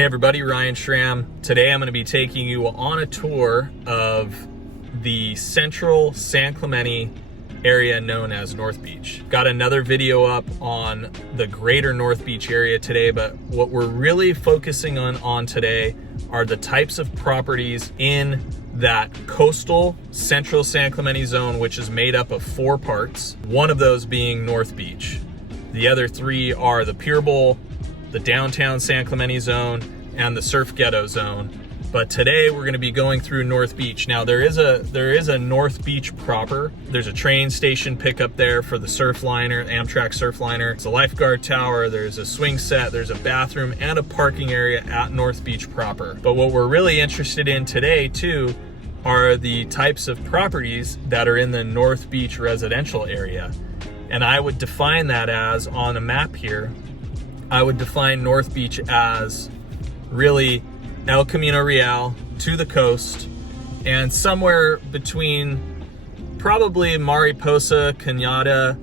Hey everybody, Ryan Schramm. Today I'm going to be taking you on a tour of the central San Clemente area known as North Beach. Got another video up on the greater North Beach area today, but what we're really focusing on today are the types of properties in that coastal central San Clemente zone, which is made up of 4 parts, one of those being North Beach. The other 3 are the Pier Bowl, the downtown San Clemente zone, and the surf ghetto zone. But today we're going to be going through North Beach. Now there is a North Beach proper. There's a train station pickup there for the Surfliner, Amtrak Surfliner. It's a lifeguard tower, there's a swing set, there's a bathroom, and a parking area at North Beach proper. But what we're really interested in today too are the types of properties that are in the North Beach residential area. And I would define that as, on a map here, I would define North Beach as really El Camino Real to the coast, and somewhere between probably Mariposa, Cañada,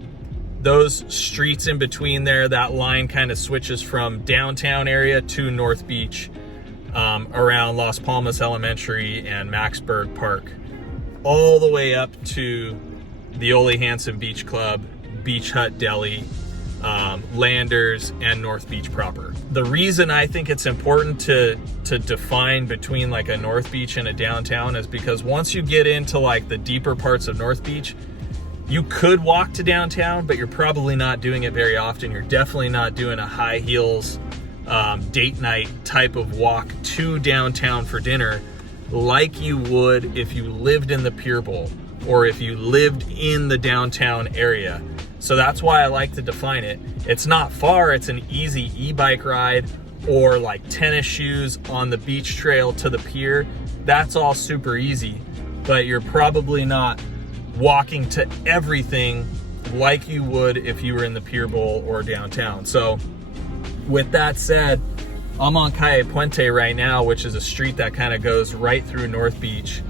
those streets in between there. That line kind of switches from downtown area to North Beach, around Las Palmas Elementary and Max Berg Park, all the way up to the Hanson Beach Club, Beach Hut Deli, Landers, and North Beach proper. The reason I think it's important to define between like a North Beach and a downtown is because once you get into like the deeper parts of North Beach, you could walk to downtown, but you're probably not doing it very often. You're definitely not doing a high heels date night type of walk to downtown for dinner like you would if you lived in the Pier Bowl or if you lived in the downtown area. So that's why I like to define it. It's not far, it's an easy e-bike ride or like tennis shoes on the beach trail to the pier. That's all super easy, but you're probably not walking to everything like you would if you were in the Pier Bowl or downtown. So with that said, I'm on Calle Puente right now, which is a street that kind of goes right through North Beach.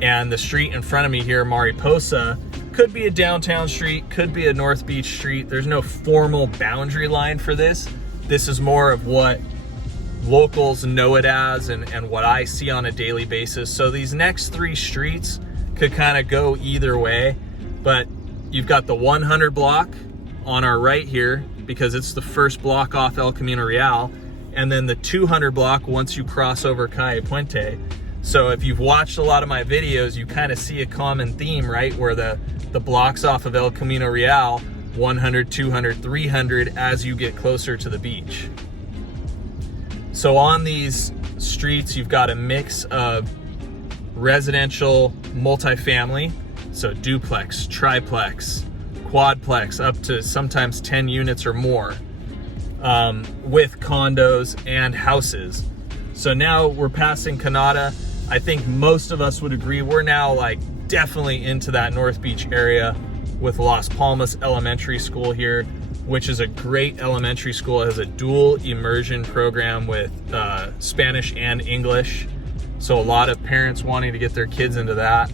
And the street in front of me here, Mariposa, could be a downtown street, could be a North Beach street. There's no formal boundary line for this. This is more of what locals know it as and what I see on a daily basis. So these next 3 streets could kind of go either way, but you've got the 100 block on our right here because it's the first block off El Camino Real, and then the 200 block once you cross over Calle Puente. So if you've watched a lot of my videos, you kind of see a common theme, right? Where the blocks off of El Camino Real, 100, 200, 300 as you get closer to the beach. So on these streets, you've got a mix of residential multifamily, so duplex, triplex, quadplex, up to sometimes 10 units or more, with condos and houses. So now we're passing Cañada. I think most of us would agree we're now like definitely into that North Beach area with Las Palmas Elementary School here, which is a great elementary school. It has a dual immersion program with Spanish and English. So a lot of parents wanting to get their kids into that.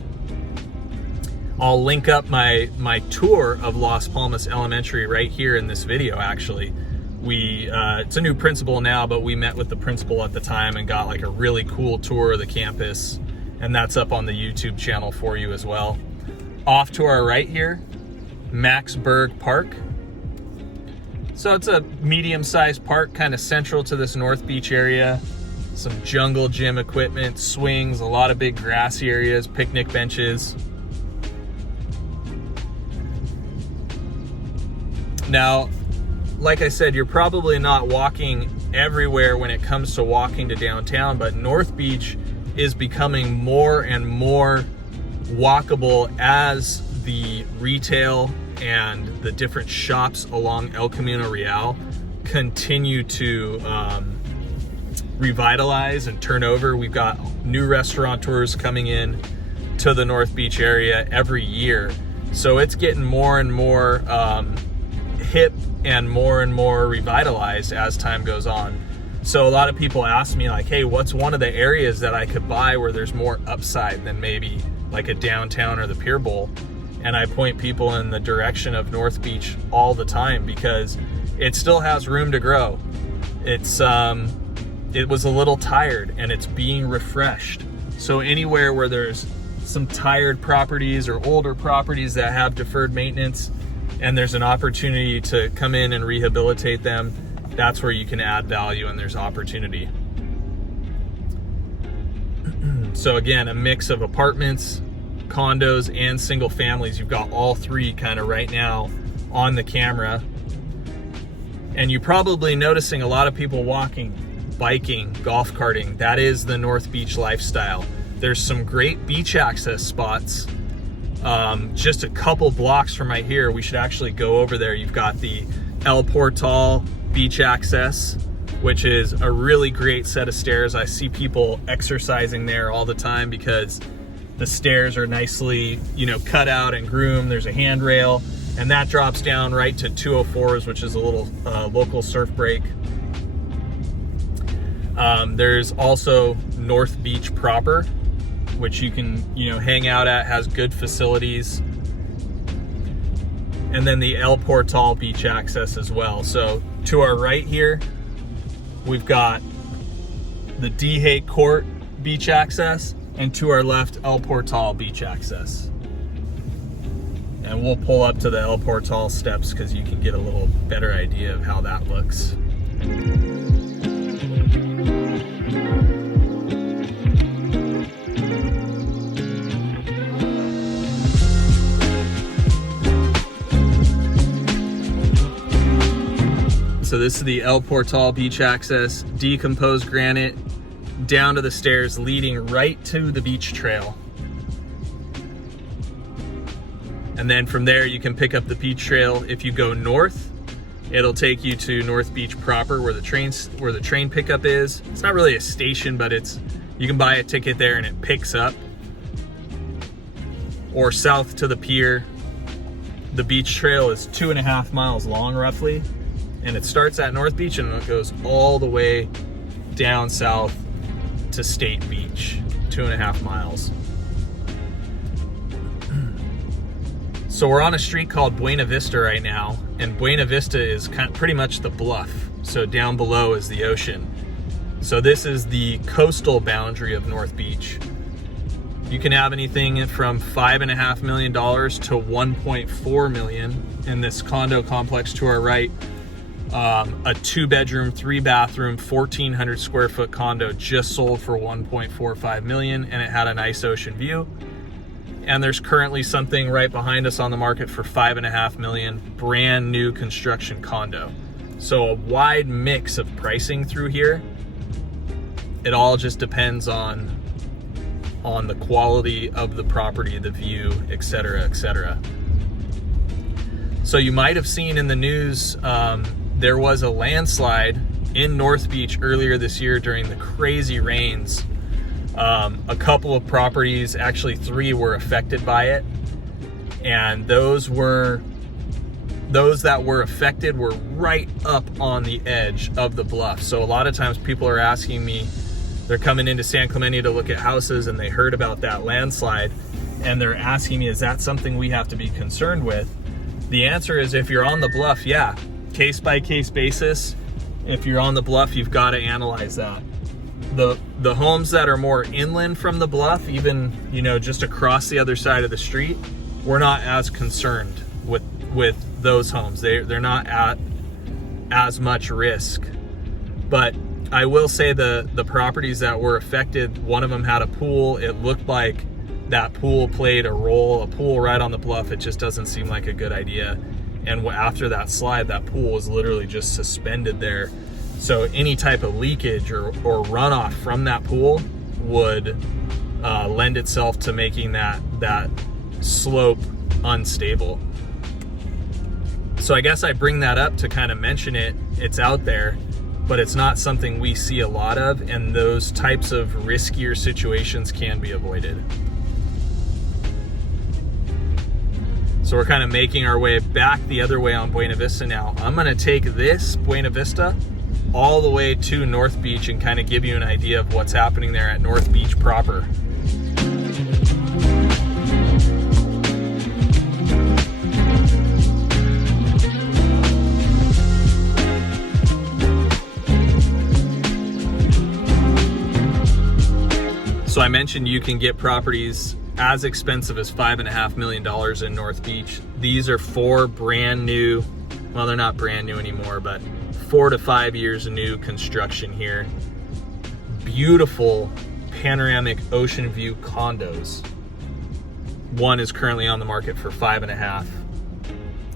I'll link up my tour of Las Palmas Elementary right here in this video actually. It's a new principal now, but we met with the principal at the time and got like a really cool tour of the campus, and that's up on the YouTube channel for you as well. Off to our right here, Max Berg Park. So it's a medium-sized park, kind of central to this North Beach area. Some jungle gym equipment, swings, a lot of big grassy areas, picnic benches. Now, like I said, you're probably not walking everywhere when it comes to walking to downtown, but North Beach is becoming more and more walkable as the retail and the different shops along El Camino Real continue to revitalize and turn over. We've got new restaurateurs coming in to the North Beach area every year. So it's getting more and more hip and more revitalized as time goes on. So a lot of people ask me like, hey, what's one of the areas that I could buy where there's more upside than maybe like a downtown or the Pier Bowl? And I point people in the direction of North Beach all the time because it still has room to grow. It's it was a little tired and it's being refreshed. So anywhere where there's some tired properties or older properties that have deferred maintenance and there's an opportunity to come in and rehabilitate them, that's where you can add value and there's opportunity. So again, a mix of apartments, condos, and single families. You've got all three kind of right now on the camera. And you're probably noticing a lot of people walking, biking, golf carting. That is the North Beach lifestyle. There's some great beach access spots. Just a couple blocks from right here, we should actually go over there. You've got the El Portal beach access, which is a really great set of stairs. I see people exercising there all the time because the stairs are nicely, cut out and groomed. There's a handrail, and that drops down right to 204s, which is a little local surf break. There's also North Beach proper, which you can, hang out at, has good facilities. And then the El Portal beach access as well. So to our right here, we've got the D. Court beach access, and to our left, El Portal beach access. And we'll pull up to the El Portal steps because you can get a little better idea of how that looks. So this is the El Portal beach access, decomposed granite, down to the stairs leading right to the beach trail. And then from there you can pick up the beach trail. If you go north, it'll take you to North Beach proper, where the train pickup is. It's not really a station, but you can buy a ticket there and it picks up. Or south to the pier. The beach trail is 2.5 miles long roughly. And it starts at North Beach and it goes all the way down south to State Beach, 2.5 miles. So we're on a street called Buena Vista right now, and Buena Vista is pretty much the bluff. So down below is the ocean. So this is the coastal boundary of North Beach. You can have anything from $5.5 million to $1.4 million in this condo complex to our right. A 2-bedroom, 3-bathroom, 1,400 square foot condo just sold for $1.45 million, and it had a nice ocean view. And there's currently something right behind us on the market for $5.5 million, brand new construction condo. So a wide mix of pricing through here. It all just depends on the quality of the property, the view, etc., etc. So you might have seen in the news, there was a landslide in North Beach earlier this year during the crazy rains. A couple of properties, actually 3, were affected by it. And those that were affected were right up on the edge of the bluff. So a lot of times people are asking me, they're coming into San Clemente to look at houses and they heard about that landslide. And they're asking me, is that something we have to be concerned with? The answer is, if you're on the bluff, yeah. Case by case basis, if you're on the bluff, you've got to analyze that. The homes that are more inland from the bluff, even just across the other side of the street, we're not as concerned with those homes. They're not at as much risk. But I will say the properties that were affected, one of them had a pool. It looked like that pool played a role. A pool right on the bluff, it just doesn't seem like a good idea. And after that slide, that pool was literally just suspended there. So any type of leakage or runoff from that pool would lend itself to making that slope unstable. So I guess I bring that up to kind of mention it. It's out there, but it's not something we see a lot of, and those types of riskier situations can be avoided. So we're kind of making our way back the other way on Buena Vista now. I'm gonna take this Buena Vista all the way to North Beach and kind of give you an idea of what's happening there at North Beach proper. So I mentioned you can get properties as expensive as $5.5 million in North Beach. These are 4 brand new, well, they're not brand new anymore, but 4 to 5 years of new construction here. Beautiful panoramic ocean view condos. One is currently on the market for 5.5.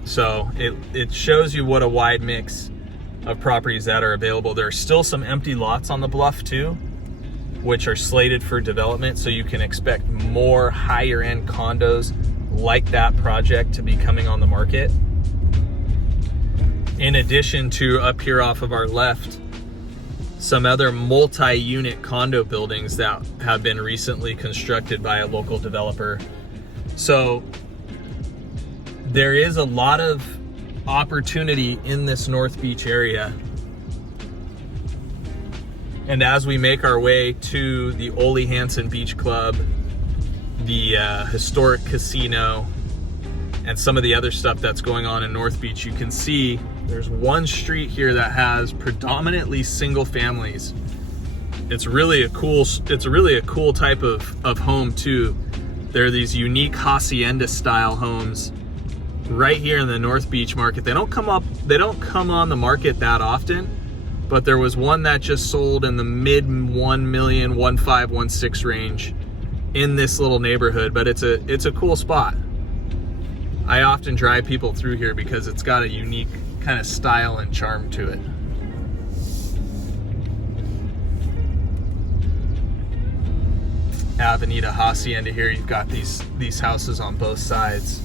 So it shows you what a wide mix of properties that are available. There are still some empty lots on the Bluff too, which are slated for development, so you can expect more higher end condos like that project to be coming on the market. In addition to, up here off of our left, some other multi-unit condo buildings that have been recently constructed by a local developer. So there is a lot of opportunity in this North Beach area. And as we make our way to the Hanson Beach Club, the historic casino, and some of the other stuff that's going on in North Beach, you can see there's one street here that has predominantly single families. It's really a cool type of home too. There are these unique Hacienda style homes right here in the North Beach market. They don't come on the market that often, but there was one that just sold in the mid 1 million, 1.5, 1.6 range in this little neighborhood. But it's a cool spot. I often drive people through here because it's got a unique kind of style and charm to it. Avenida, Hacienda here, you've got these houses on both sides.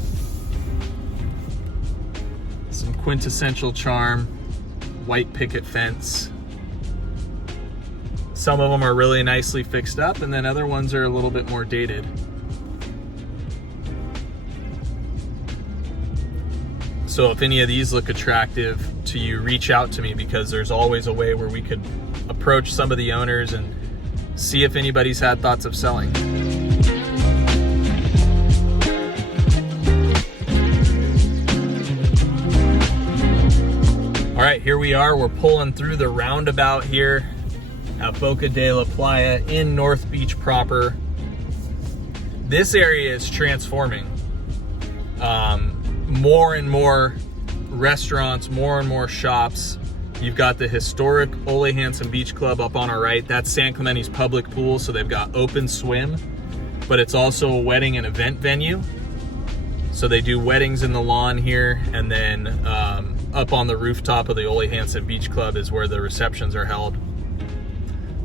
Some quintessential charm, white picket fence. Some of them are really nicely fixed up, and then other ones are a little bit more dated. So if any of these look attractive to you, reach out to me, because there's always a way where we could approach some of the owners and see if anybody's had thoughts of selling. All right, here we are. We're pulling through the roundabout here at Boca de la Playa in North Beach proper. This area is transforming. More and more restaurants, more and more shops. You've got the historic Hanson Beach Club up on our right. That's San Clemente's public pool, so they've got open swim, but it's also a wedding and event venue. So they do weddings in the lawn here, and then up on the rooftop of the Hanson Beach Club is where the receptions are held.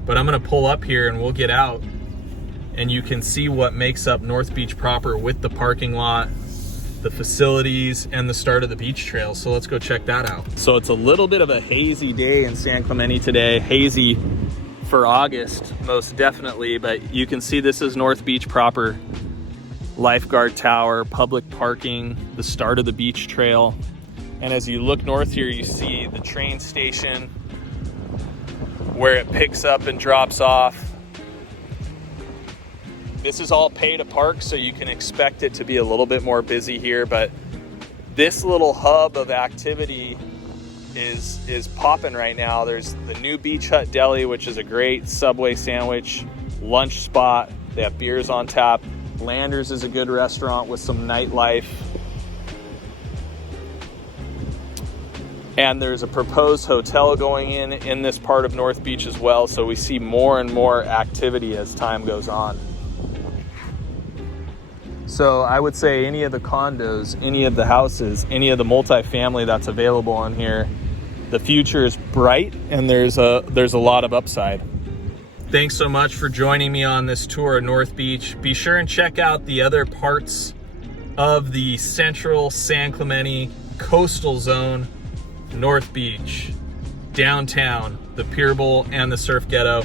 But I'm gonna pull up here and we'll get out, and you can see what makes up North Beach proper with the parking lot, the facilities, and the start of the beach trail. So let's go check that out. So it's a little bit of a hazy day in San Clemente today. Hazy for August, most definitely, but you can see this is North Beach proper. Lifeguard tower, public parking, the start of the beach trail. And as you look north here, you see the train station where it picks up and drops off. This is all pay to park, so you can expect it to be a little bit more busy here, but this little hub of activity is popping right now. There's the new Beach Hut Deli, which is a great Subway sandwich lunch spot. They have beers on tap. Landers is a good restaurant with some nightlife. And there's a proposed hotel going in this part of North Beach as well, so we see more and more activity as time goes on. So I would say any of the condos, any of the houses, any of the multifamily that's available on here, the future is bright, and there's a lot of upside. Thanks so much for joining me on this tour of North Beach. Be sure and check out the other parts of the central San Clemente coastal zone, North Beach, downtown, the Pier Bowl, and the Surf Ghetto.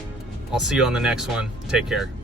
I'll see you on the next one. Take care.